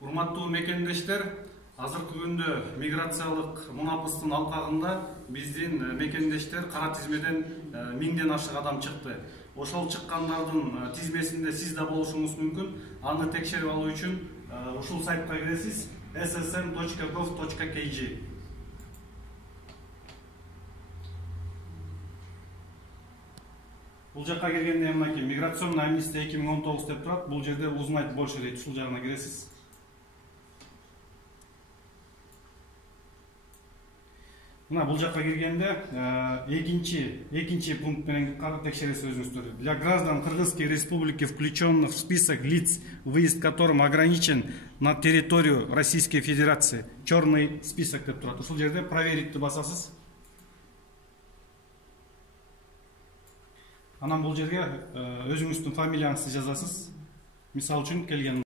Урматтуу мекендештер, азыркы күндө миграциялык мунапыстын алкагында биздин мекендештер кара тизмеден 1000ден ашык адам чыкты. Ошол чыккандардын тизмесинде сиз да болушуңуз мүмкүн. Аны текшерип алуу үчүн ушул сайтка киресиз: ssm.gov.kg. Бул жакка киргенде мынакей миграционный амнистия 2019 деп турат. Бул жерде узнать больше дейт. Ушул жагына киресиз. Мына бул жакка киргенде экинчи пункт менен текшересиз өзүңүздөр. Для граждан Кыргызской Республики, включенных в список лиц, выезд которым ограничен на территорию Российской Федерации. Черный список деп турат. Ушул жерде проверить басасыз. Анан бул жерге өзүңүздүн фамилияңызды жазасыз. Мисалы үчүн келген